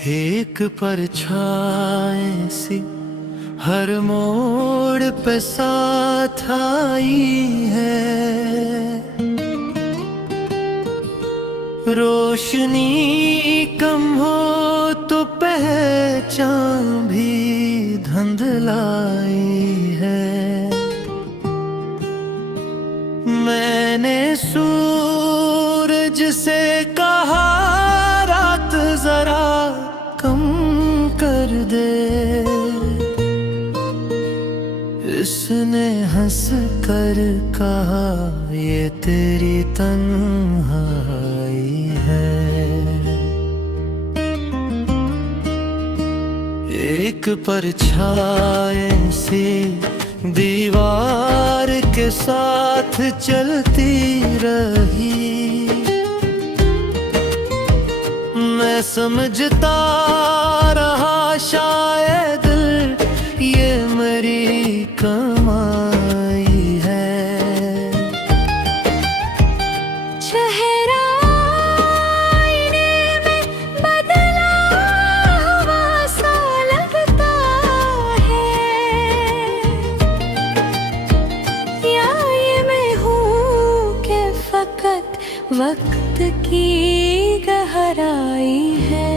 एक परछाई सी हर मोड़ पे साथ आई है। रोशनी कम हो तो पहचान भी धुंधलाई है। मैंने सूरज से कहा रात जरा कम कर दे। इसने हंस कर कहा ये तेरी तन्हाई है। एक परछाई सी दीवार के साथ चलती रही। मैं समझता रहा शायद ये मेरी कमाई है। चेहरा आईने में बदला हुआ सा लगता है। या ये मैं हूँ कि फकत वक्त की गहराई है।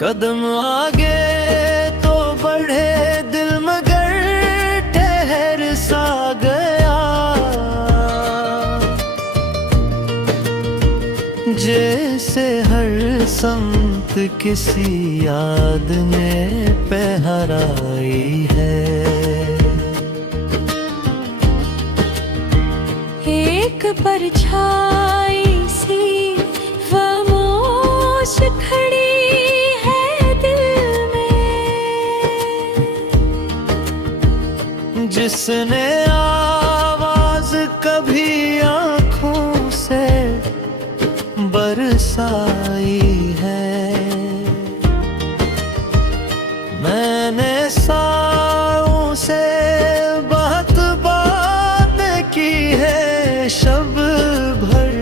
कदम आगे तो बढ़े दिल मगर ठहर सा गया। जैसे हर संत किसी याद ने पहराई है। एक परछाई सी खामोश खड़ी है दिल में। जिसने आवाज कभी आँखों से बरसाई है। मैंने साओं से बहुत बातें की है शब भर।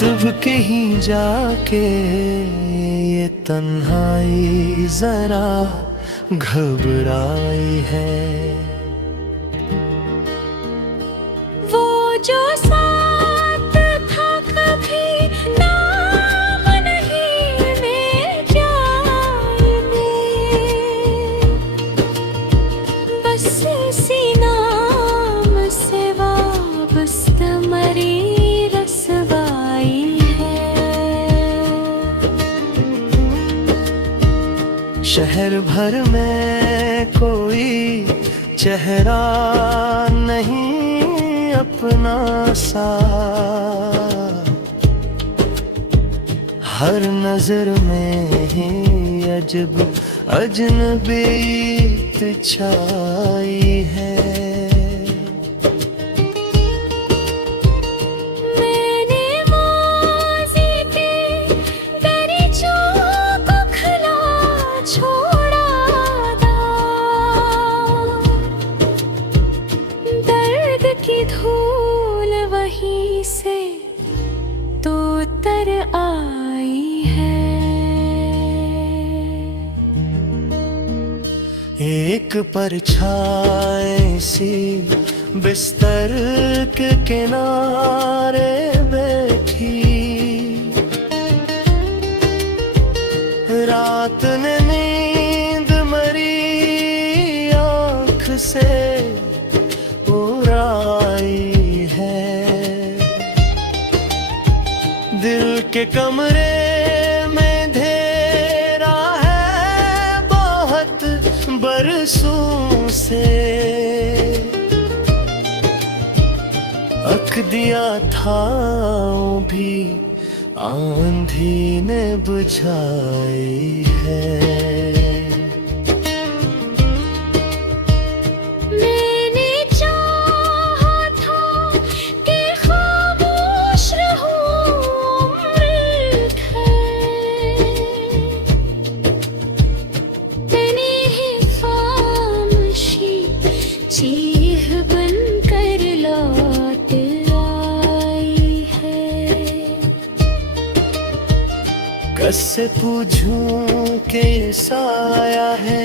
तब कहीं जाके ये तन्हाई जरा घबराई है। वो जो साथ था कभी नाम नहीं मिल जाएंगे। बस इसी नाम से वाबस्ता मरी रसवाई है। शहर भर में कोई चेहरा नहीं अपना सा। हर नजर में ही अजब अजनबीत छाई है। की धूल वहीं से तो तर आई है। एक परछाई सी बिस्तर के किनारे बैठी। रात ने नींद मरी आँख से उड़ाई है। दिल के कमरे में अंधेरा है बहुत बरसों से। अख दिया था भी आंधी ने बुझाई है। चीह बन कर लौट आ। कैसे पूछूं कि ये साया है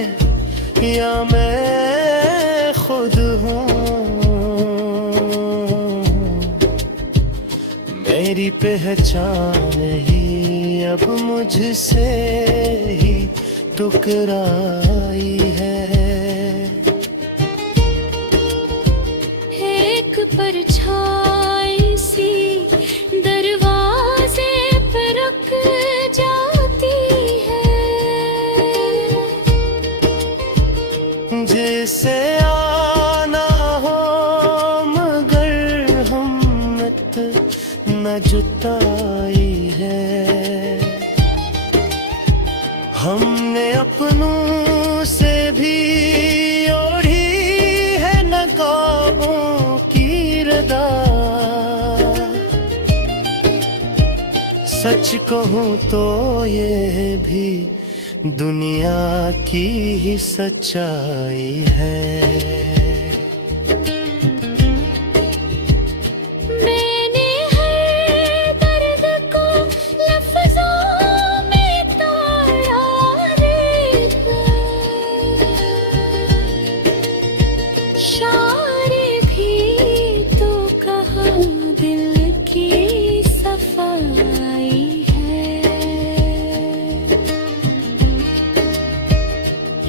या मैं खुद हूँ। मेरी पहचान ही अब मुझसे ही टुकराई है। एक परछाई सी दरवाजे पे रुक जाती है, जैसे आना हो मगर हिम्मत न जुटाई है। हमने अपनों से भी ओढ़ी है नकाबों की रदा। सच कहूँ तो ये भी दुनिया की ही सच्चाई है। मैंने हर दर्द को लफ्ज़ों में तोड़ा रे, शायरी भी तो कहा दिल की सफाई है।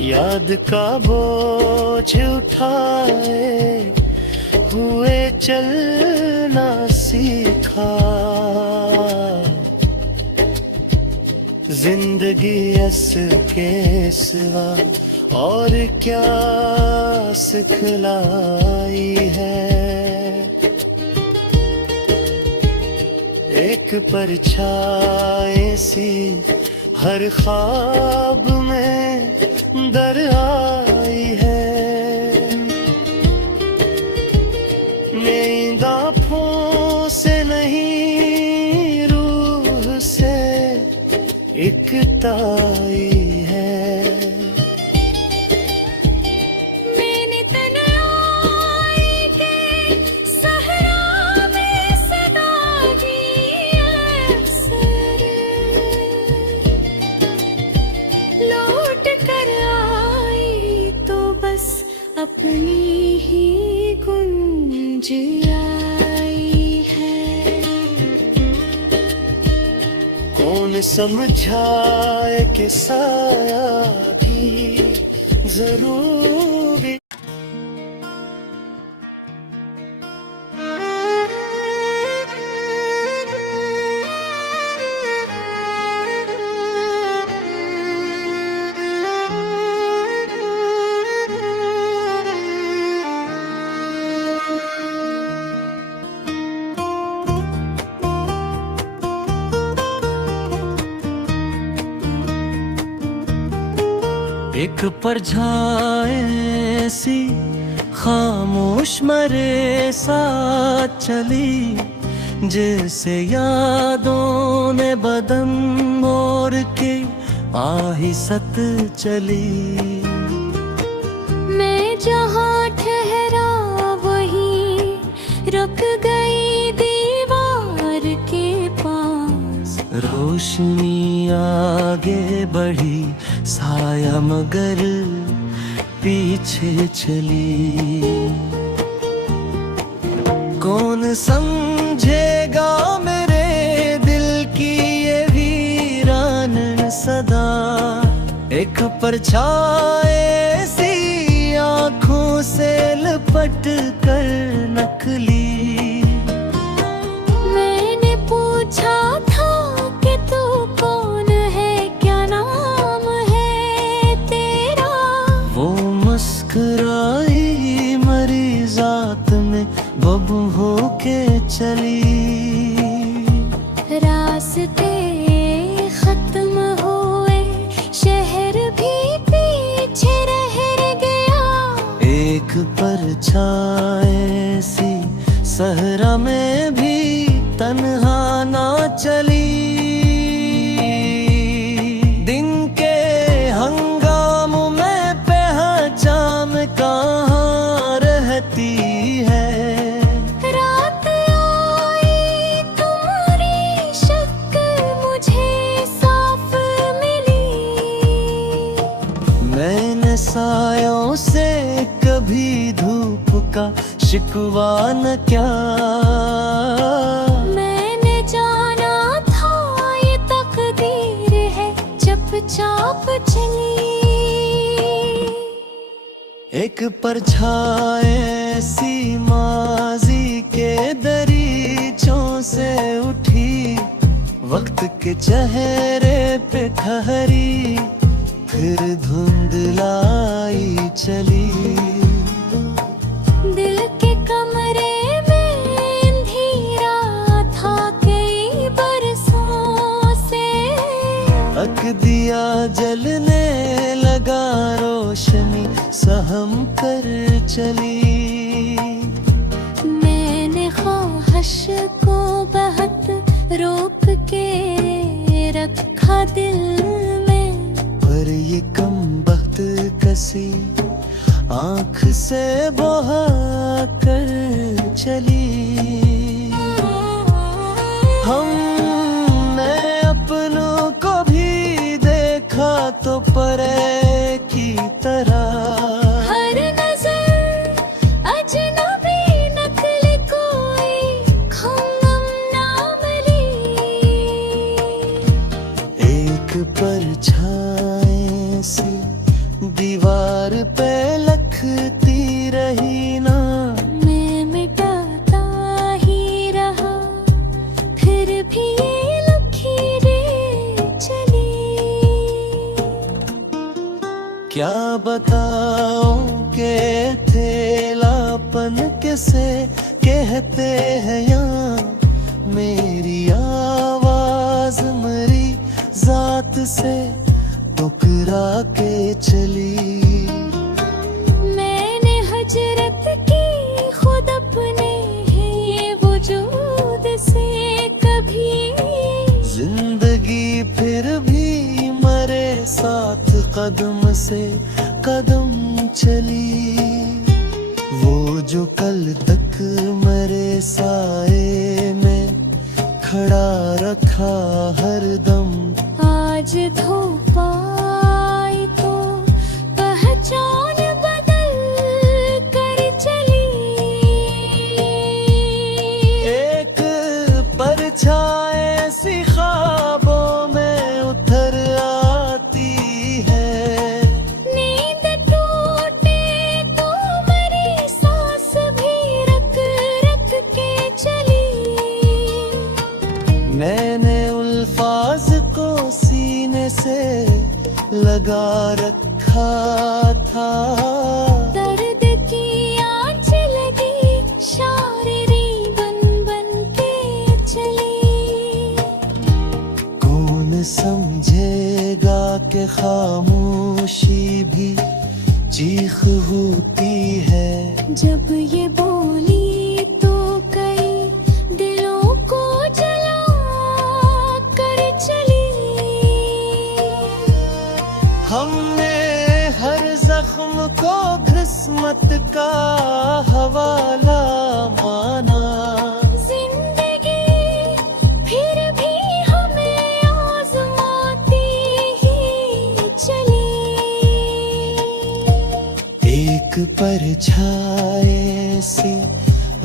याद का बोझ उठाए हुए चलना सीखा। जिंदगी के सिवा और क्या सिखलाई है। एक परछाई सी हर ख्वाब में दर आई है। नींद आँखों से नहीं रूह से एक ताई है। मैंने तन्हाई के सहरा में सदा दी अक्सर, लौट कर आई तो बस अपनी ही गुंज आई है। कौन समझाए कि साया भी जरूरी। एक परछाई सी खामोश मरे साथ चली, जैसे यादों ने बदन मोड़ के आहिसत चली। मैं जहाँ ठहरा वहीं रुक गई दीवार के पास। रोशनी आगे बढ़ी साया मगर पीछे चली। कौन समझेगा मेरे दिल की ये वीरान सदा। एक परछाई सी आँखों से लपट कर नकली। मैंने पूछा था कि तू कौन है, क्या नाम है तेरा। वो मुस्कुराई मरी जात में बब हो के चली। रास्ते खत्म हुए, शहर भी पीछे रह गया। एक परछाई सी सहरा में भी तन्हा ना चली। दिन के हंगामों में पहचान कहाँ रहती है। रात आई तुम्हारी शक्ल मुझे साफ से कभी धूप का शिकवा न क्या। मैंने जाना था ये तकदीर है, चुपचाप चली। एक परछाएं सी माजी के दरीचों से उठी, वक्त के चेहरे पे ठहरी, फिर धुंधलाई चली। दिल के कमरे में अंधेरा था कई बरसों से, अक दिया जलने लगा, रोशनी सहम कर चली। मैंने ख्वाहिश को बहुत रोक के रखा दिल में, पर ये कम बख्त कसी आँख से बहा कर चली। हमने अपनों को भी देखा तो परे की तरह, हर नजर अजनबी नकल कोई खम ना मिली। एक परछाएं सी दीवार पे लखती रही ना, मैं मिटाता ही रहा, फिर भी ये लकीरें चली। क्या बताऊं के थेलापन किसे कहते हैं यहाँ, मेरी आवाज मरी जात से टकरा के चली। मैंने हजरत की खुद अपने है ये वजूद से कभी, जिंदगी फिर भी मरे साथ कदम से कदम चली। वो जो कल तक मरे साए में खड़ा रखा हरदम, आज धूप आई तो पहचान बदल कर चली। एक परछाएं सी ख्वाबों में उतर आती है, नींद टूटे तो मेरी सांस भी रख रख के चली। मैंने अल्फाज को सीने से लगा रखा था, दर्द की आँच लगी शायरी बन बन के चली। कौन समझेगा कि खामोशी भी चीख होती है, जब ये बोली तो कई दिलों को जला कर चली। हमने हर जख्म को किस्मत का हवाला माना, जिंदगी फिर भी हमें आजमाती ही चली। एक परछाए सी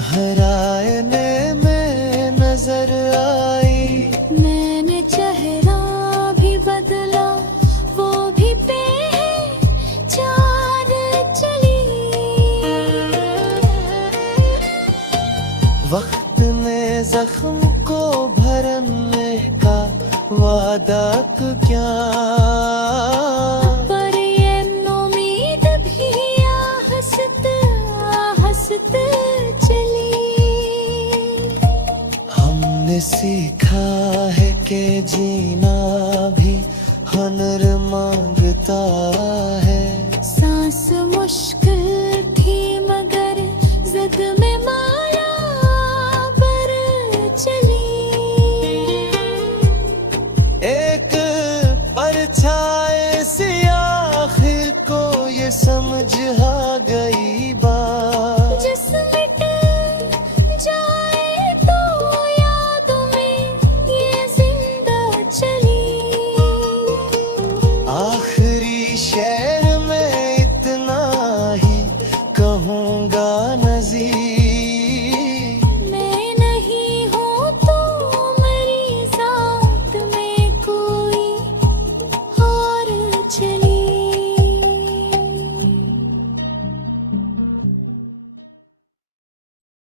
हर आईने में नजर आई, मैंने चेहरा भी बदला, वो भी पहचान चली। वक्त ने जख्म को भरने का वादा क्या, पर ये उम्मीद भी आहस्त चली। हमने सीखा है कि जीना भी हुनर मांगता है, सांस मुश्किल थी मगर जिद में माया पर चली। एक परछाए सी आखिर को ये समझ आ गई बात, जिस मिट जाए तो याद में ये जिंदा चली। आखिरी गंगा नजीर